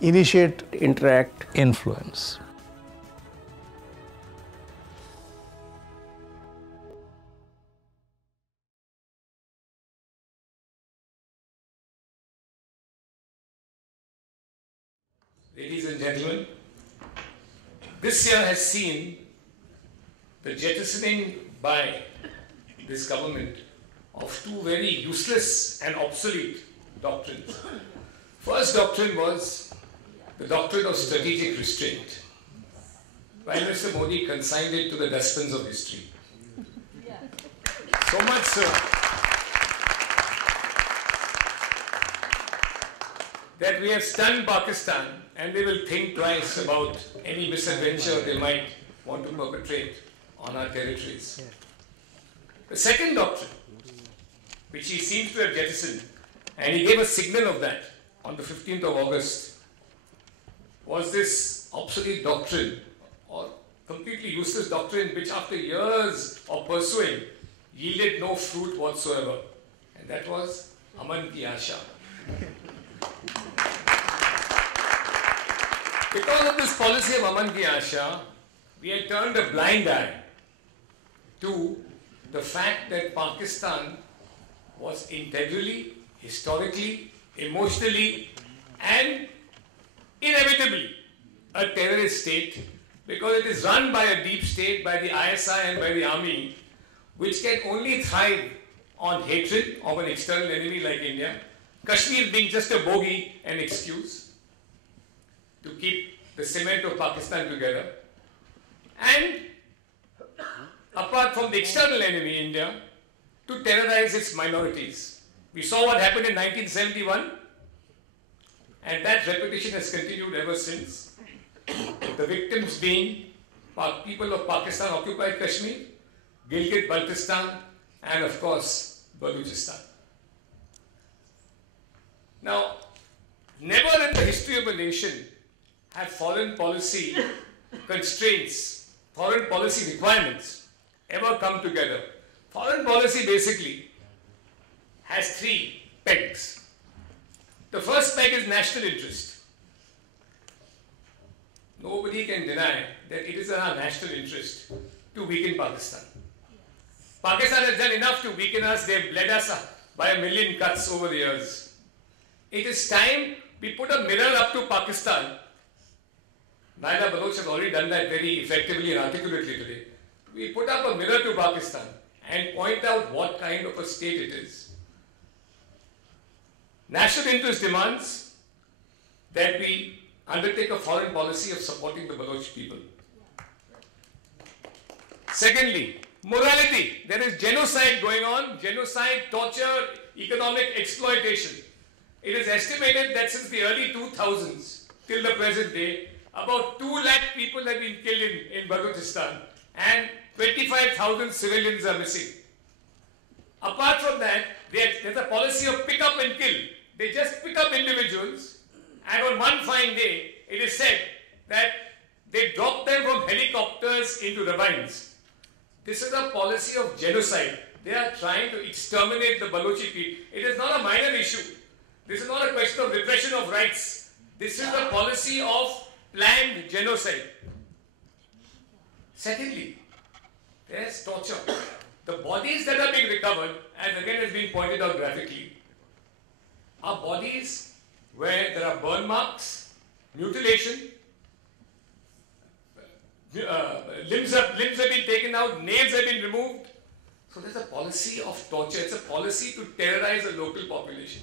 initiate, interact, influence. Ladies and gentlemen, this year has seen the jettisoning by this government of two very useless and obsolete doctrines. First doctrine was the doctrine of strategic restraint. Prime Minister Modi consigned it to the dustbins of history. So much so that we have stunned Pakistan, and they will think twice about any misadventure they might want to perpetrate on our territories. The second doctrine, which he seems to have jettisoned, and he gave a signal of that on the 15th of August, was this obsolete doctrine, or completely useless doctrine, which after years of pursuing yielded no fruit whatsoever. And that was Aman Ki Asha. Because of this policy of Aman Ki Asha, we had turned a blind eye to the fact that Pakistan was integrally, historically, emotionally, and inevitably a terrorist state, because it is run by a deep state, by the ISI and by the army, which can only thrive on hatred of an external enemy like India, Kashmir being just a bogey and excuse to keep the cement of Pakistan together. And apart from the external enemy, India, to terrorize its minorities. We saw what happened in 1971, and that repetition has continued ever since. The victims being people of Pakistan-occupied Kashmir, Gilgit-Baltistan, and of course, Baluchistan. Now, never in the history of a nation have foreign policy constraints, foreign policy requirements ever come together. Foreign policy basically has three pegs. The first peg is national interest. Nobody can deny that it is in our national interest to weaken Pakistan. Pakistan has done enough to weaken us. They have bled us by 1 million cuts over the years. It is time we put a mirror up to Pakistan. Naida Baloch has already done that very effectively and articulately today. We put up a mirror to Pakistan and point out what kind of a state it is. National interest demands that we undertake a foreign policy of supporting the Baloch people. Secondly, morality. There is genocide going on, genocide, torture, economic exploitation. It is estimated that since the early 2000s till the present day, about 2 lakh people have been killed in Balochistan, and 25,000 civilians are missing. Apart from that, there's a policy of pick up and kill. They just pick up individuals, and on one fine day, it is said that they drop them from helicopters into ravines. This is a policy of genocide. They are trying to exterminate the Balochi people. It is not a minor issue. This is not a question of repression of rights. This is a policy of planned genocide. Secondly, there is torture. The bodies that are being recovered, and again has been pointed out graphically, are bodies where there are burn marks, mutilation, limbs have been taken out, nails have been removed. So there's a policy of torture. It's a policy to terrorize the local population.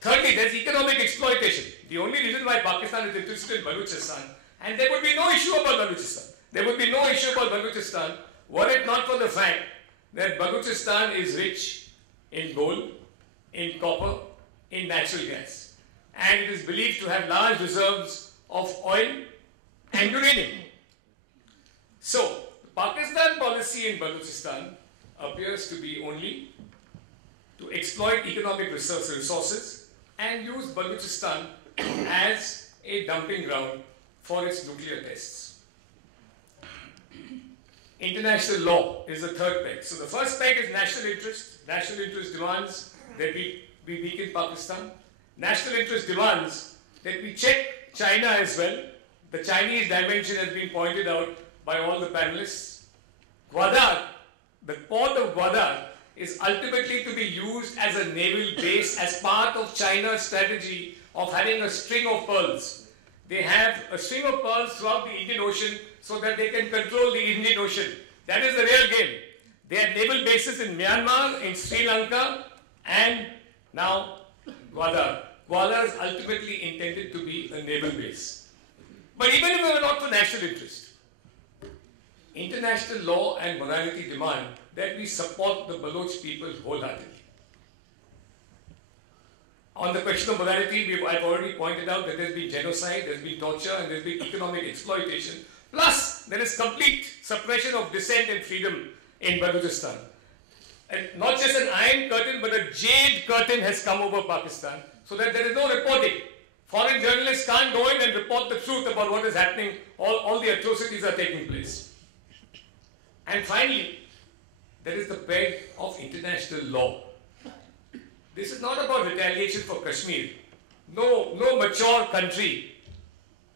Thirdly, there's economic exploitation. The only reason why Pakistan is interested in Balochistan, and there would be no issue about Balochistan. There would be no issue about Balochistan were it not for the fact that Balochistan is rich in gold, in copper, in natural gas. And it is believed to have large reserves of oil and uranium. So, the Pakistan policy in Balochistan appears to be only to exploit economic resources and use Balochistan as a dumping ground for its nuclear tests. International law is the third peg. So the first peg is national interest. National interest demands that we weaken Pakistan. National interest demands that we check China as well. The Chinese dimension has been pointed out by all the panelists. Gwadar, the port of Gwadar, is ultimately to be used as a naval base as part of China's strategy of having a string of pearls. They have a string of pearls throughout the Indian Ocean so that they can control the Indian Ocean. That is the real game. They have naval bases in Myanmar, in Sri Lanka, and now Gwadar. Gwadar is ultimately intended to be a naval base. But even if it were not for national interest, international law and morality demand that we support the Baloch people wholeheartedly. On the question of morality, I've already pointed out that there's been genocide, there's been torture, and there's been economic exploitation. Plus, there is complete suppression of dissent and freedom in Balochistan. And not just an iron curtain, but a jade curtain has come over Pakistan, so that there is no reporting. Foreign journalists can't go in and report the truth about what is happening. All the atrocities are taking place. And finally, there is the peg of international law. This is not about retaliation for Kashmir. No mature country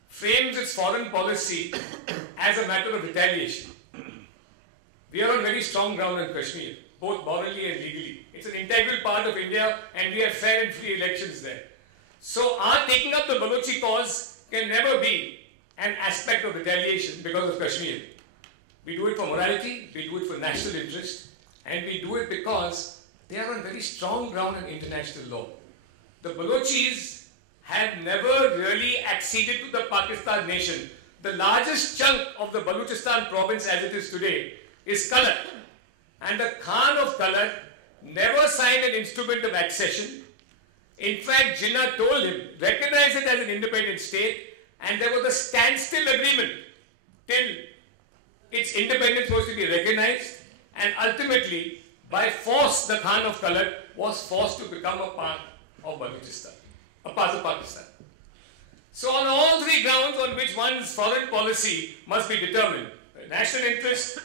frames its foreign policy as a matter of retaliation. We are on very strong ground in Kashmir, both morally and legally. It's an integral part of India, and we have fair and free elections there. So our taking up the Balochi cause can never be an aspect of retaliation because of Kashmir. We do it for morality, we do it for national interest, and we do it because they are on very strong ground in international law. The Balochis have never really acceded to the Pakistan nation. The largest chunk of the Balochistan province as it is today is Kalat. And the Khan of Kalat never signed an instrument of accession. In fact, Jinnah told him, recognize it as an independent state, and there was a standstill agreement till its independence was to be recognized, and ultimately, by force, the Khan of Kalat was forced to become a part of Balochistan, a part of Pakistan. So on all three grounds on which one's foreign policy must be determined, national interest,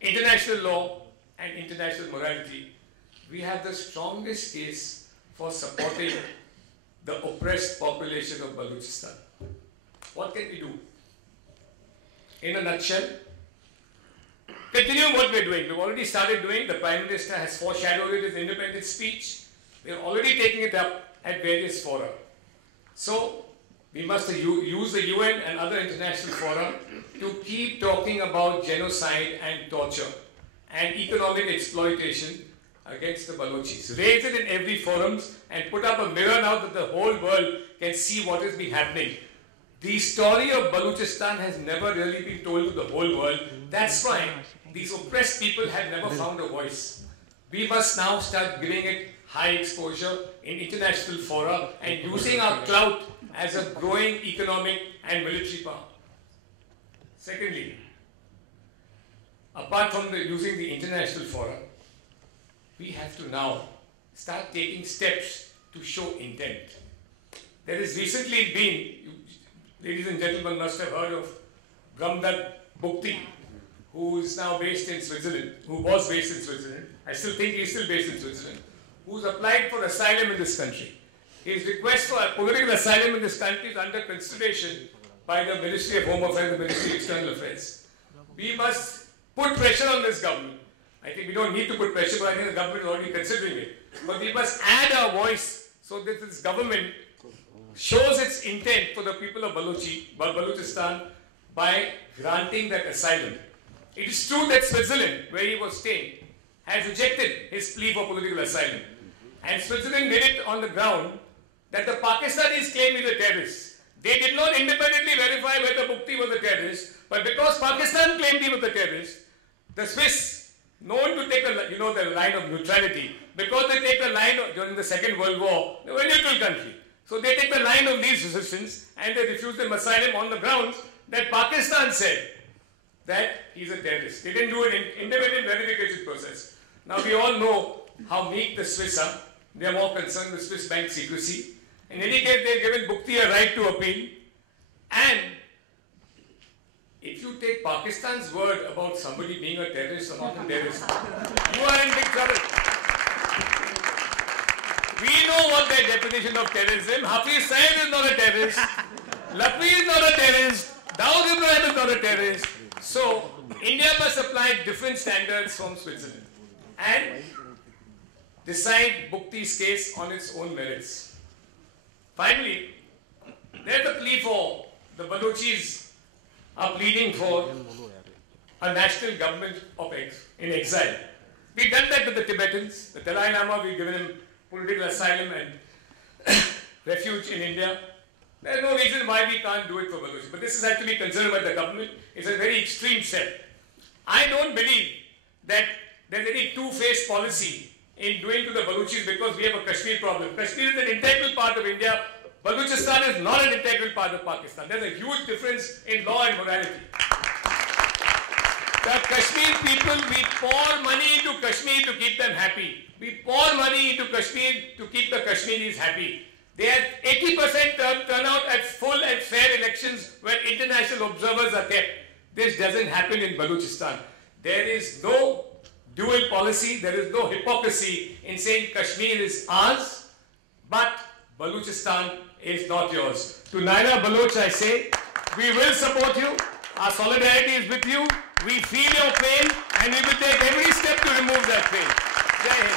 international law, and international morality, we have the strongest case for supporting the oppressed population of Balochistan. What can we do? In a nutshell, continuing what we're doing. We've already started doing. The Prime Minister has foreshadowed it in his independence speech. We're already taking it up at various fora. So, we must use the UN and other international fora to keep talking about genocide and torture and economic exploitation against the Balochis. Raise it in every forum and put up a mirror now that the whole world can see what has been happening. The story of Balochistan has never really been told to the whole world. That's why these oppressed people have never found a voice. We must now start giving it high exposure in international fora and using our clout as a growing economic and military power. Secondly, apart from using the international fora, we have to now start taking steps to show intent. There has recently been, ladies and gentlemen must have heard of Brahmdat Bukti, who is now based in Switzerland, who was based in Switzerland. I still think he's still based in Switzerland, who's applied for asylum in this country. His request for political asylum in this country is under consideration by the Ministry of Home Affairs and the Ministry of External Affairs. We must put pressure on this government. I think we don't need to put pressure, but I think the government is already considering it. But we must add our voice so that this government shows its intent for the people of Balochistan by granting that asylum. It is true that Switzerland, where he was staying, has rejected his plea for political asylum. And Switzerland did it on the ground that the Pakistanis claim he's a terrorist. They did not independently verify whether Bukti was a terrorist, but because Pakistan claimed he was a terrorist, the Swiss, known to take the line of neutrality, because they take the line during the Second World War, they were a neutral country. So they take the line of least resistance and they refuse them asylum on the grounds that Pakistan said that he's a terrorist. They didn't do an independent verification process. Now we all know how meek the Swiss are. They are more concerned with Swiss bank secrecy. In any case, they've given Bukti a right to appeal. And if you take Pakistan's word about somebody being a terrorist or not a terrorist, you are in big trouble. We know what their definition of terrorism is. Hafiz Saeed is not a terrorist. terrorist. Lakshmi is not a terrorist. Dawood Ibrahim is not a terrorist. So, India must apply different standards from Switzerland and decide Bhukti's case on its own merits. Finally, there's a plea for the Balochis are pleading for a national government in exile. We've done that with the Tibetans. The Dalai Lama, we've given him political asylum and refuge in India. There's no reason why we can't do it for Balochis. But this is actually considered by the government. It's a very extreme step. I don't believe that there's any two-faced policy in doing to the Balochis because we have a Kashmir problem. Kashmir is an integral part of India. Balochistan is not an integral part of Pakistan. There's a huge difference in law and morality. The Kashmir people, we pour money into Kashmir to keep them happy. We pour money into Kashmir to keep the Kashmiris happy. They have 80% turnout at full and fair elections where international observers are kept. This doesn't happen in Balochistan. There is no dual policy, there is no hypocrisy in saying Kashmir is ours, but Balochistan is not yours. To Naina Baloch I say, we will support you, our solidarity is with you, we feel your pain and we will take every step to remove that pain. Jai Hind.